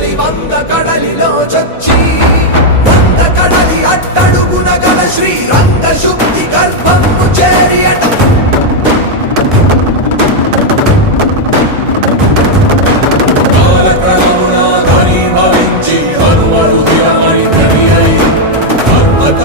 బలి వంద కడలిలో చొచ్చి వంద కడలి అట్టడుగున గల శ్రీరంగ శుద్ధి గర్భం